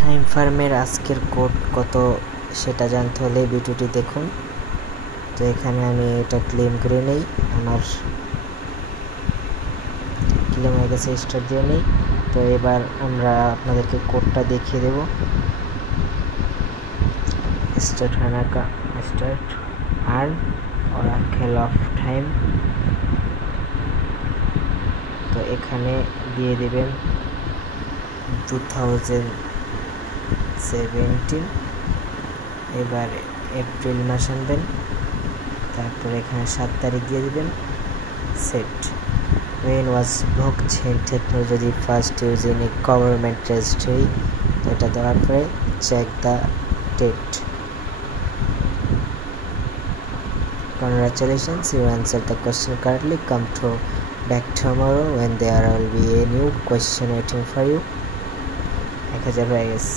Time ফার্মের আজকের code কত সেটা জানতে হলে ভিডিওটি দেখুন। তো এখানে আমি এটা ক্লেম করে নেই, আমার ক্লেম হয়ে গেছে, স্টার্ট দিয়ে নেই। তো এবার আমরা আপনাদেরকে কোডটা দেখিয়ে দেব। স্টার্ট হানাকা start earn oracle of time. তো এখানে দিয়ে দেবেন 2017, এবার এপ্রিল মাস আনবেন, তারপরে এখানে 7 তারিখ দিয়ে দেবেন। Set when was blockchain technology first used in a government registry, তো এটা দেওয়ার পরে check the date. Congratulations, you answered the question correctly. Come to back tomorrow when there will be a new question waiting for you. 1000 হয়ে গেছে।